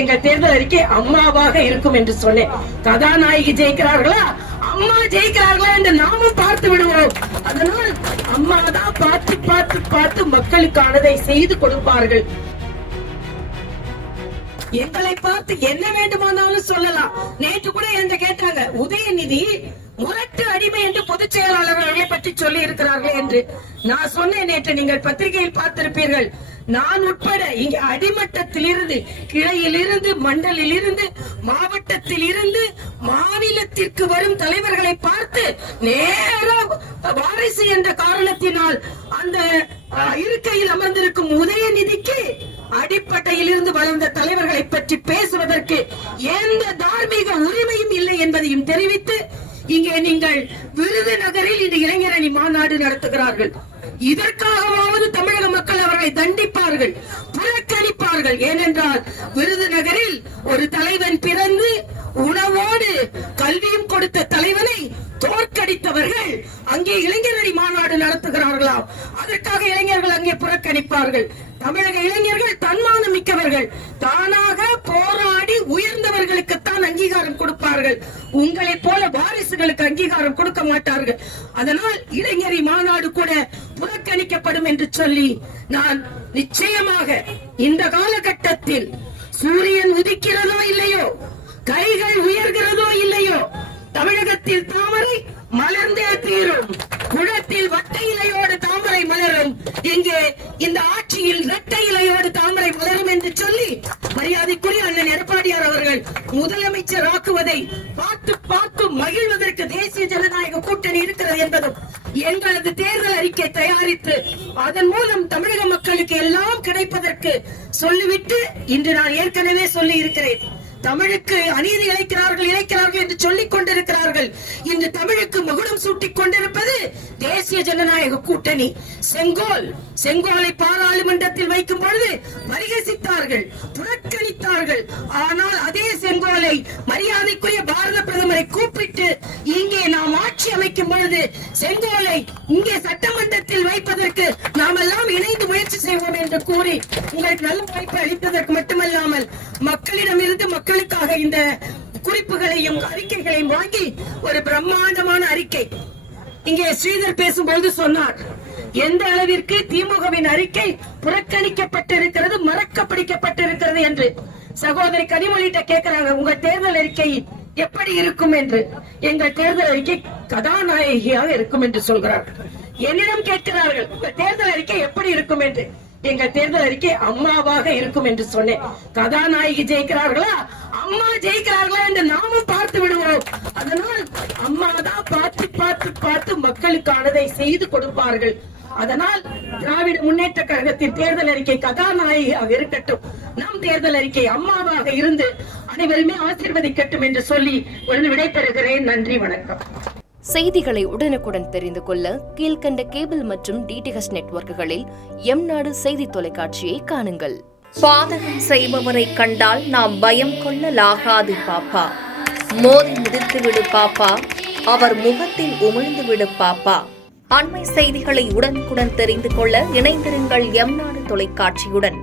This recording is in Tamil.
எங்க தேர்தல் அறிக்கை அம்மாவாக இருக்கும் என்று சொன்னேன். கதாநாயகி ஜெயிக்கிறார்களா, அம்மா ஜெயிக்கிறார்களா என்று நாமும் பார்த்து விடுவோம். அதனால் அம்மா தான் பார்த்து பார்த்து பார்த்து மக்களுக்கானதை செய்து கொடுப்பார்கள். எங்களை பார்த்து என்ன வேண்டுமானாலும் சொல்லலாம். நேற்று கூட என்ன கேட்டாங்க, உதயநிதி முரட்டு அடிமை என்று பொதுச் செயலாளர்களை பற்றி சொல்லி இருக்கிறார்கள் என்று. நான் சொன்னேன், நேற்று நீங்கள் பத்திரிகையில் பார்த்திருப்பீர்கள். நான் உட்பட இங்கே அடிமட்டத்தில் இருந்து, கிளையில் இருந்து, மண்டலில் இருந்து, மாவட்டத்தில் இருந்து மாநிலத்திற்கு வரும் தலைவர்களை பார்த்து நேரம் வாரிசு என்ற காரணத்தினால் அந்த இருக்கையில் அமர்ந்திருக்கும் உதயநிதிக்கு அடிப்படையில் இருந்து வளர்ந்த தலைவர்களை பற்றி பேசுவதற்கு எந்த தார்மீக உரிமையும் இல்லை என்பதையும் தெரிவித்து, இங்கே நீங்கள் விருதுநகரில் இந்த இளைஞரணி மாநாடு நடத்துகிறார்கள். இதற்காகவாவது தமிழக மக்கள் அவர்களை தண்டிப்பார்கள், புறக்கணிப்பார்கள். ஏனென்றால் விருதுநகரில் ஒரு தலைவன் பிறந்து உணவோடு கல்வியும் கொடுத்த தலைவனை தோற்கடித்தவர்கள் அங்கே இளைஞரணி மாநாடு நடத்துகிறார்களாம். அதற்காக இளைஞர்கள் அங்கே புறக்கணிப்பார்கள். தமிழக இளைஞர்கள் தன்மானம் மிக்கவர்கள், தானாக போராடி உயர்ந்தவர்களுக்குத்தான் அங்கீகாரம் கொடுப்பார்கள். உங்களை போல வாரிசுகளுக்கு அங்கீகாரம் கொடுக்க மாட்டார்கள். அதனால் இளைஞரி மாநாடு கூட புறக்கணிக்கப்படும் என்று சொல்லி, நான் நிச்சயமாக இந்த காலகட்டத்தில் சூரியன் உதிக்கிறதோ இல்லையோ, கைகள் உயர்கிறதோ இல்லையோ, தமிழகத்தில் தாமரை மலர்ந்தே தீரும். குளத்தில் வட்டை இலையோடு தாமரை மலரும், இங்கே இந்த ஆட்சியில் இரட்டை இலையோடு தாமரை மலரும் என்று சொல்லி மரியாதைக்குரிய அண்ணன் எடப்பாடியார் அவர்கள் முதலமைச்சர் ஆக்குவதை பார்த்து பார்த்து மகிழ்வதற்கு தேசிய ஜனநாயக கூட்டணி இருக்கிறது என்பதும், எங்களது தேர்தல் அறிக்கை தயாரித்து அதன் மூலம் தமிழக மக்களுக்கு எல்லாம் கிடைப்பதற்கு சொல்லிவிட்டு, இன்று நான் ஏற்கனவே சொல்லி இருக்கிறேன், தமிழுக்கு அநீதி இழைக்கிறார்கள் என்று சொல்லிக் கொண்டிருக்கிறார்கள். இன்று தமிழுக்கு மகுடம் சூட்டிக் கொண்டிருப்பது தேசிய ஜனநாயக கூட்டணி. செங்கோலை பாராளுமன்றத்தில் வைக்கும் பொழுது பரிகசித்தார்கள், புறக்கணித்தார்கள். ஆனால் அதே செங்கோலை மரியாதைக்குரிய பாரத பிரதமரை கூப்பிட்டு இங்கே நாம் ஆட்சி அமைக்கும் பொழுது செங்கோலை இங்கே சட்டமன்றத்தில் வைப்பதற்கு நாம் எல்லாம் இணைந்து முயற்சி செய்வோம் என்று கூறி உங்களுக்கு நல்ல வாய்ப்பு அளித்ததற்கு மட்டுமல்லாமல் மக்களிடமிருந்து மக்களுக்காக இந்த குறிப்புகளையும் அறிக்கைகளையும் வாங்கி ஒரு பிரம்மாண்டமான அறிக்கை இங்கே ஸ்ரீதர் பேசும்போது சொன்னார். எந்த அளவிற்கு திமுகவின் அறிக்கை புறக்கணிக்கப்பட்டிருக்கிறது, மறக்க பிடிக்கப்பட்டிருக்கிறது என்று. சகோதரி கனிமொழிட்ட கேட்கிறாங்க, உங்க தேர்தல் அறிக்கை எப்படி இருக்கும் என்று. எங்கள் தேர்தல் அறிக்கை கதாநாயகியாக இருக்கும் என்று சொல்கிறார்கள். என்னிடம் கேட்கிறார்கள், உங்க தேர்தல் அறிக்கை எப்படி இருக்கும் என்று. எங்கள் தேர்தல் அறிக்கை அம்மாவாக இருக்கும் என்று சொன்னேன். கதாநாயகி ஜெயிக்கிறார்களா, அம்மா ஜெயிக்கிறார்களா என்று நாமும் பார்த்து விடுவோம். அதனால் அம்மா தான் பார்த்து பார்த்து பார்த்து மக்களுக்கானதை செய்து கொடுப்பார்கள். அதனால் திராவிட முன்னேற்ற கழகத்தின் தேர்தல் அறிக்கை கதாநாயகியாக இருக்கட்டும், நம் தேர்தல் அறிக்கை அம்மாவாக இருந்து அனைவருமே ஆசீர்வதிக்கட்டும் என்று சொல்லி விடைபெறுகிறேன். நன்றி, வணக்கம். செய்திகளை உடனுக்குடன் தெரிந்து கொள்ள கீழ்கண்ட கேபிள் மற்றும் டிடிஹெச் நெட்வொர்க்குகளில் எம்நாடு செய்தி தொலைக்காட்சியை காணுங்கள். பாதகம் செய்பவரை கண்டால் நாம் பயம் கொள்ளலாகாது பாப்பா. மோதி மிதித்துவிடு பாப்பா, அவர் முகத்தில் உமிழ்ந்துவிடு பாப்பா. அண்மை செய்திகளை உடனுக்குடன் தெரிந்து கொள்ள இணைந்திருங்கள் எம்நாடு தொலைக்காட்சியுடன்.